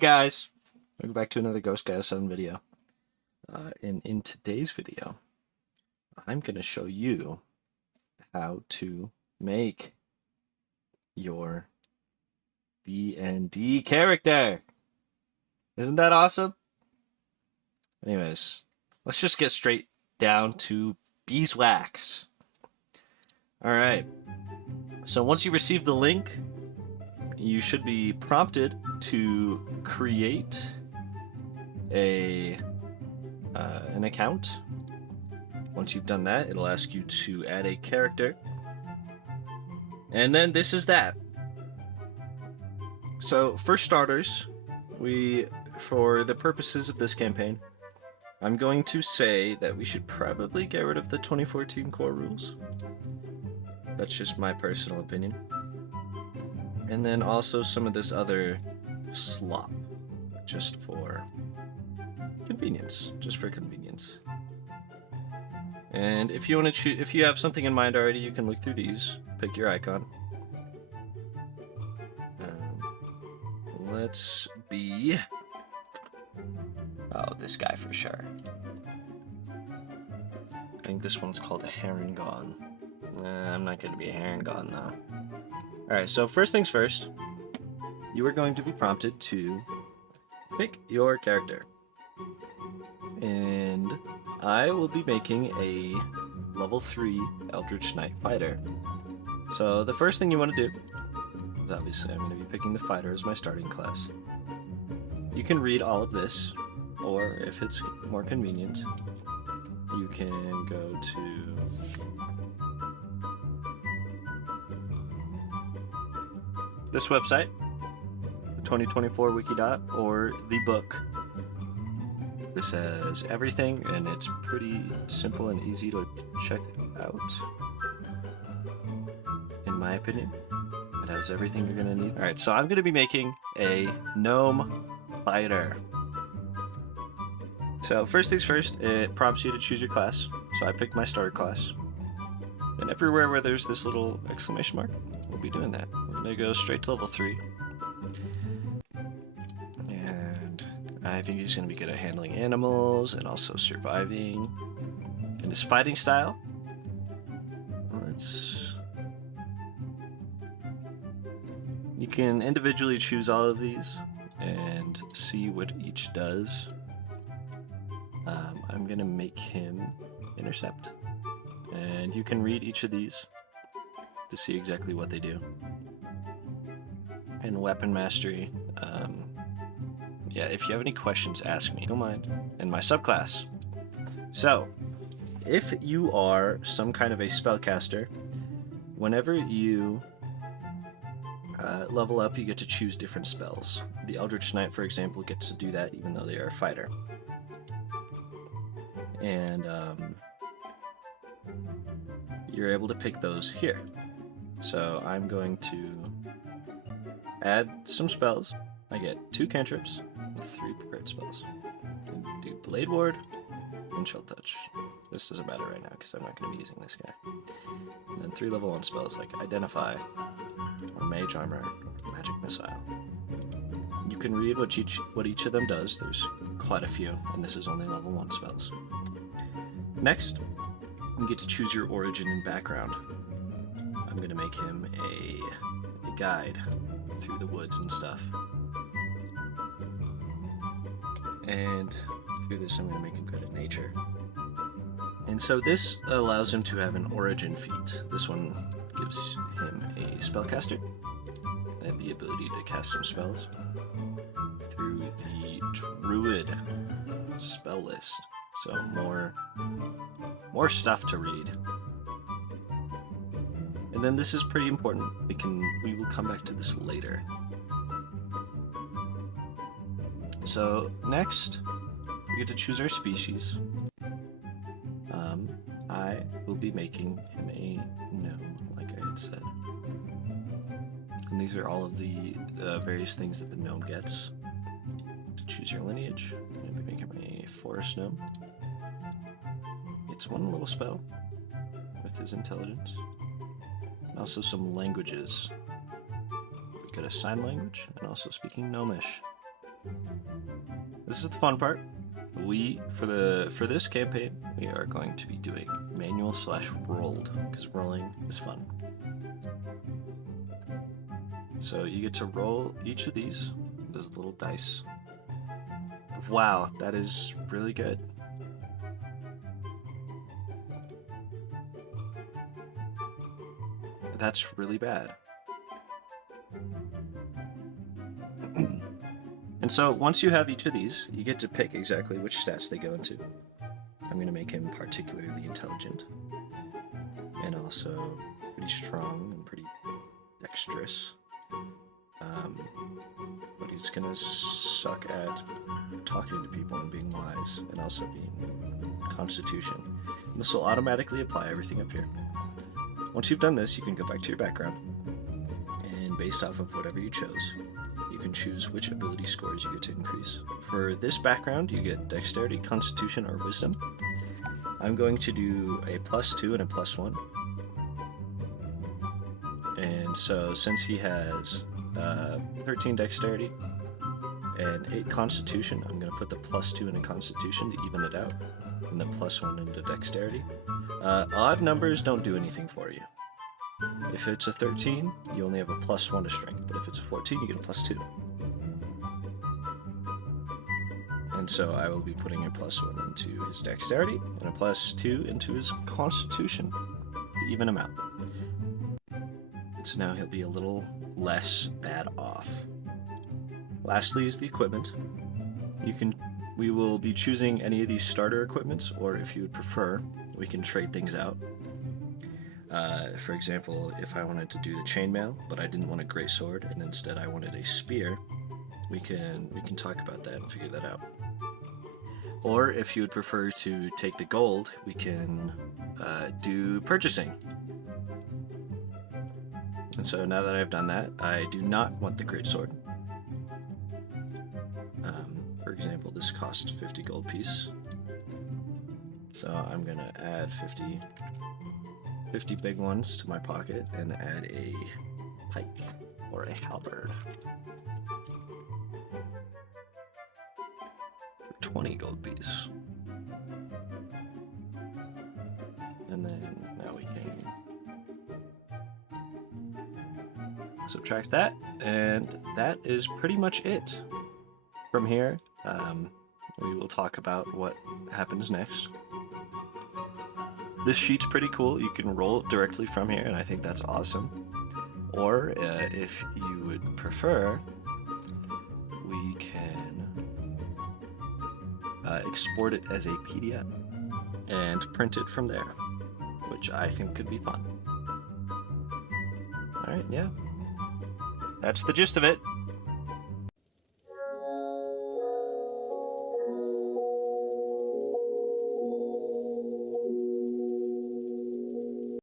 guys, welcome back to another Ghost Guy 7 video. And in today's video, I'm going to show you how to make your D&D character. Isn't that awesome? Anyways, let's just get straight down to beeswax. Alright, so once you receive the link, you should be prompted to create an account. Once you've done that, it'll ask you to add a character. And then this is that. So, for starters, for the purposes of this campaign, I'm going to say that we should probably get rid of the 2014 core rules. That's just my personal opinion. And then also some of this other slop, just for convenience, And if you want to choose, if you have something in mind already, you can look through these, pick your icon. Let's be, this guy for sure. I think this one's called a Harengon. I'm not going to be a Harengon though. Alright, so first things first, you are going to be prompted to pick your character. And I will be making a level 3 Eldritch Knight fighter. So the first thing you want to do is obviously I'm going to be picking the fighter as my starting class. You can read all of this, or if it's more convenient, you can go to this website, the 2024 Wikidot, or the book. This has everything, and it's pretty simple and easy to check out. In my opinion, it has everything you're gonna need. Alright, so I'm gonna be making a gnome fighter. So first things first, it prompts you to choose your class. So I picked my starter class. And everywhere where there's this little exclamation mark, we'll be doing that. We're gonna go straight to level 3. And I think he's gonna be good at handling animals and also surviving. And his fighting style, you can individually choose all of these and see what each does. I'm gonna make him intercept. And you can read each of these to see exactly what they do. And weapon mastery, yeah, if you have any questions, ask me. Don't mind. And my subclass. So, if you are some kind of a spellcaster, whenever you level up, you get to choose different spells. The Eldritch Knight, for example, gets to do that even though they are a fighter. And you're able to pick those here. So I'm going to add some spells. I get 2 cantrips and 3 prepared spells. And do Blade Ward and Chill Touch. This doesn't matter right now because I'm not going to be using this guy. And then 3 level 1 spells like Identify, or Mage Armor, or Magic Missile. You can read what each of them does. There's quite a few, and this is only level 1 spells. Next, you get to choose your origin and background. I'm going to make him a guide through the woods and stuff. And through this, I'm going to make him good at nature. And so this allows him to have an origin feat. This one gives him a spellcaster and the ability to cast some spells through the Druid spell list. So more stuff to read. And then this is pretty important. We will come back to this later. So next, we get to choose our species. I will be making him a gnome, like I had said. And these are all of the various things that the gnome gets. To choose your lineage, I'm going to be making him a forest gnome. It's 1 little spell with his intelligence. And also some languages. We got a sign language and also speaking Gnomish. This is the fun part. For this campaign, we are going to be doing manual / rolled, because rolling is fun. So you get to roll each of these. There's little dice. Wow, that is really good. That's really bad. And so once you have each of these, you get to pick exactly which stats they go into. I'm going to make him particularly intelligent, and also pretty strong and pretty dexterous. But he's going to suck at talking to people and being wise, and also being Constitution. And this will automatically apply everything up here. Once you've done this, you can go back to your background, and based off of whatever you chose, you can choose which ability scores you get to increase. For this background, you get Dexterity, Constitution, or Wisdom. I'm going to do a +2 and a +1. And so since he has 13 Dexterity and 8 Constitution, I'm going to put the +2 in a Constitution to even it out, and the +1 into Dexterity. Odd numbers don't do anything for you. If it's a 13, you only have a +1 to strength, but if it's a 14, you get a +2. And so I will be putting a +1 into his Dexterity and a +2 into his Constitution to even him out. So now he'll be a little less bad off. Lastly is the equipment. We will be choosing any of these starter equipments, or if you would prefer, we can trade things out. For example, if I wanted to do the chainmail, but I didn't want a greatsword, and instead I wanted a spear, we can talk about that and figure that out. Or if you would prefer to take the gold, we can do purchasing. And so now that I've done that, I do not want the greatsword. For example, this cost 50 gold piece. So I'm gonna add 50 big ones to my pocket and add a pike or a halberd. 20 gold piece. And then now we can subtract that, and that is pretty much it. From here, we will talk about what happens next. This sheet's pretty cool. You can roll directly from here, and I think that's awesome. Or, if you would prefer, we can export it as a PDF and print it from there, which I think could be fun. Alright, yeah. That's the gist of it.